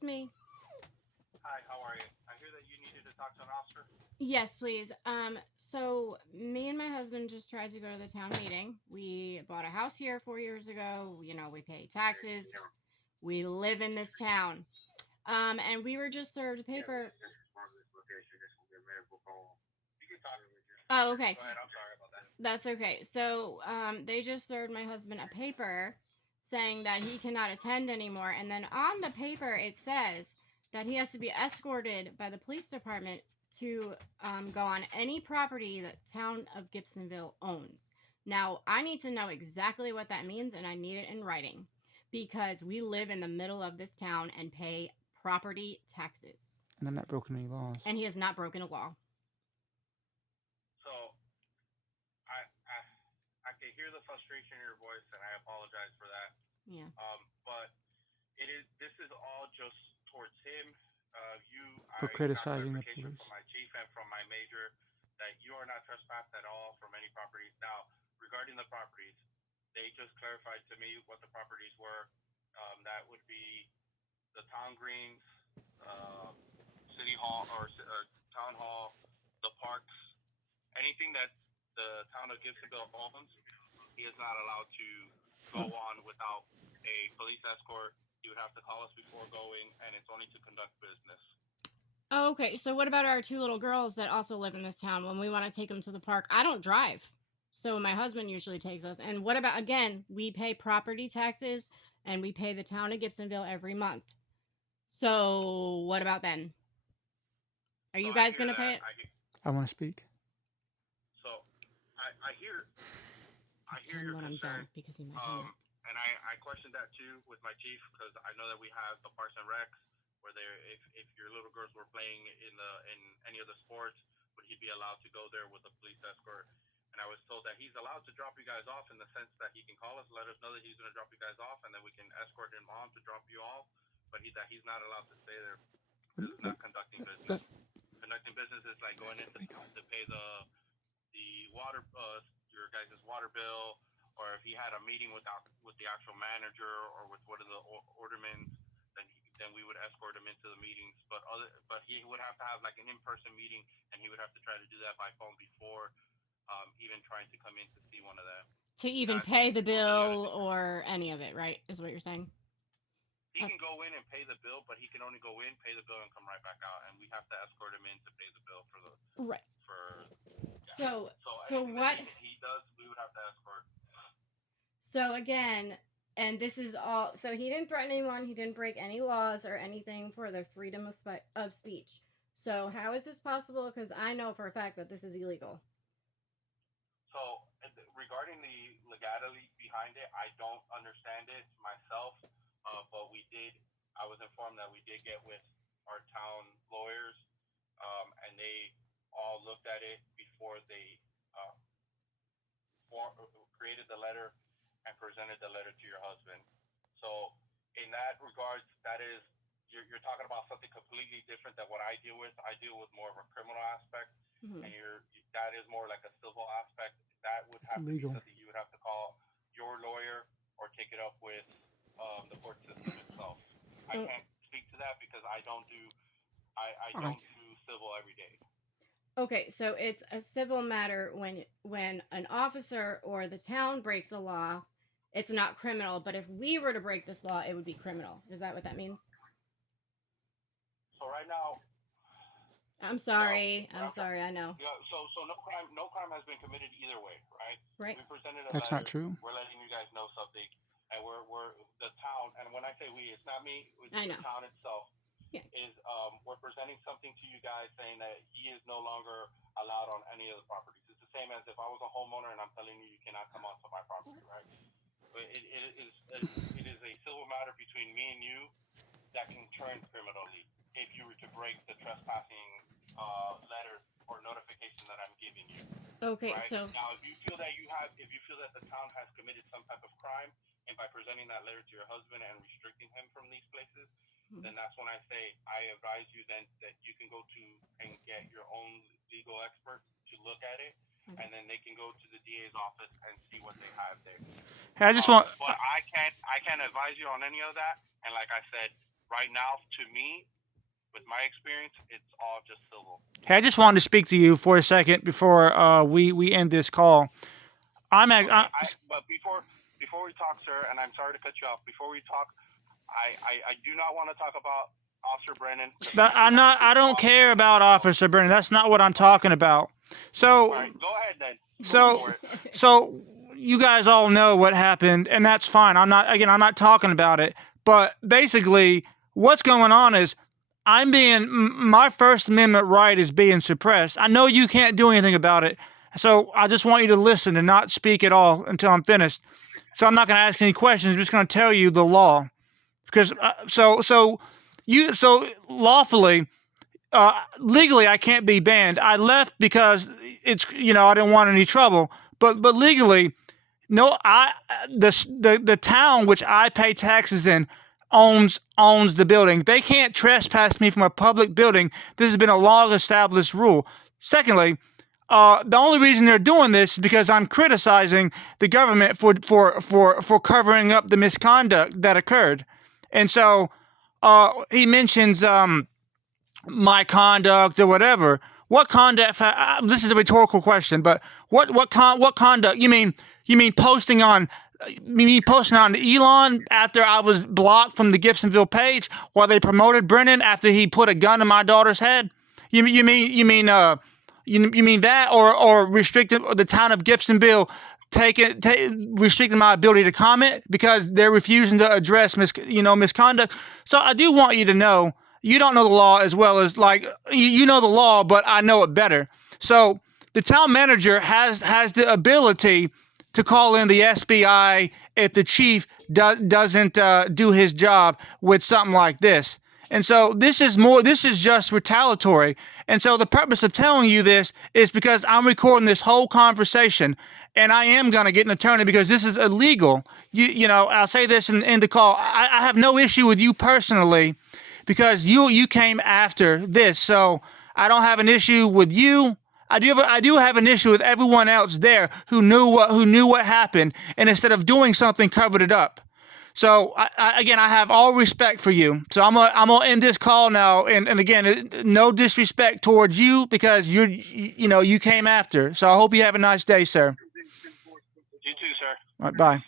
is me. Hi, how are you? I hear that you needed to talk to an officer. Yes, please. So me and my husband just tried to go to the town meeting. We bought a house here 4 years ago. We pay taxes. We live in this town. And we were just served a paper. Oh, okay. Go ahead, I'm sorry about that. That's okay. So they just served my husband a paper saying that he cannot attend anymore. And then on the paper, it says that he has to be escorted by the police department to go on any property that town of Gibsonville owns. Now, I need to know exactly what that means, and I need it in writing because we live in the middle of this town and pay property taxes. And I'm not broken any laws. And he has not broken a law. So, I can hear the frustration in your voice, and I apologize for that. Yeah. But this is all just towards him. For criticizing the clarification police. from my chief and from my major that you are not trespassed at all from any properties. Now, regarding the properties, they just clarified to me what the properties were. That would be the town greens, city hall or town hall, the parks, anything that the town of Gibsonville owns. He is not allowed to go on without a police escort. You would have to call us before going, and it's only to conduct business. Oh, okay. So what about our two little girls that also live in this town when we want to take them to the park? I don't drive. So my husband usually takes us. And what about, again, we pay property taxes and we pay the town of Gibsonville every month. So what about then? Are you guys going to pay it? I want to speak. So I hear your when I'm concern. done because he might hang up. And I questioned that too with my chief because I know that we have the Parks and Recs where if your little girls were playing in any of the sports, would he be allowed to go there with a police escort? And I was told that he's allowed to drop you guys off in the sense that he can call us, let us know that he's going to drop you guys off, and then we can escort him on to drop you off. But that he's not allowed to stay there because it's not conducting business. Conducting business is like going in to pay the water, your guys' water bill, or if he had a meeting with the actual manager or with one of the ordermen, then we would escort him into the meetings. But he would have to have like an in-person meeting, and he would have to try to do that by phone before even trying to come in to see one of them. To even pay the bill or any of it, right? Is what you're saying? He can go in and pay the bill, but he can only go in, pay the bill, and come right back out. And we have to escort him in to pay the bill for the right. Yeah. So what he does, we would have to escort. So again, and this is all. So he didn't threaten anyone. He didn't break any laws or anything for the freedom of speech. So how is this possible? Because I know for a fact that this is illegal. So regarding the legality behind it, I don't understand it myself. But I was informed that we did get with our town lawyers, and they all looked at it before they created the letter and presented the letter to your husband. So in that regards, that is, you're talking about something completely different than what I deal with. I deal with more of a criminal aspect, and that is more like a civil aspect. That would have to be something you would have to call your lawyer or take it up with the court system itself. I can't speak to that because I don't do civil every day. Okay, so it's a civil matter when an officer or the town breaks a law. It's not criminal, but if we were to break this law, it would be criminal. Is that what that means? So right now, I'm sorry. I know. Yeah. So no crime has been committed either way, right? Right. We presented a That's letter. not true. We're letting you guys know something, and we're the town. And when I say we, it's not me. It's I know. The town itself. Yeah. Is we're presenting something to you guys saying that he is no longer allowed on any of the properties. It's the same as if I was a homeowner and I'm telling you cannot come onto my property, right? It is a civil matter between me and you that can turn criminally if you were to break the trespassing letter or notification that I'm giving you. Okay, right? so Now, if you feel that the town has committed some type of crime, and by presenting that letter to your husband and restricting him from these places, then that's when I say I advise you then that you can go to and get your own legal expert to look at it, and then they can go to the DA's office and see what they have there. Hey, I just want. But I can't advise you on any of that. And like I said, right now, to me, with my experience, it's all just civil. Hey, I just wanted to speak to you for a second before we end this call. But before we talk, sir, and I'm sorry to cut you off. Before we talk, I do not want to talk about Officer Brennan. I don't care about Officer Brennan. That's not what I'm talking about. So, all right, go ahead then. So you guys all know what happened, and that's fine. I'm not talking about it. But basically, what's going on is my First Amendment right is being suppressed. I know you can't do anything about it. So I just want you to listen and not speak at all until I'm finished. So I'm not going to ask any questions. I'm just going to tell you the law. Because lawfully, legally, I can't be banned. I left because it's, I didn't want any trouble. But legally, no, the town which I pay taxes in owns the building. They can't trespass me from a public building. This has been a long-established rule. Secondly, the only reason they're doing this is because I'm criticizing the government for covering up the misconduct that occurred. And so he mentions my conduct or whatever. What conduct? This is a rhetorical question, but what conduct? You mean posting on Elon after I was blocked from the Gibsonville page while they promoted Brennan after he put a gun to my daughter's head? You mean that, or restricting the town of Gibsonville restricting my ability to comment because they're refusing to address misconduct? So I do want you to know you don't know the law as well as you know the law, but I know it better. So the town manager has the ability to call in the SBI if the chief doesn't do his job with something like this. And so this is just retaliatory. And so the purpose of telling you this is because I'm recording this whole conversation and I am going to get an attorney because this is illegal. I'll say this in the call. I have no issue with you personally because you came after this. So I don't have an issue with you. I do have an issue with everyone else there who knew what happened, and instead of doing something, covered it up. So I have all respect for you. So I'm gonna end this call now, and again, no disrespect towards you because you came after. So I hope you have a nice day, sir. You too, sir. All right, bye.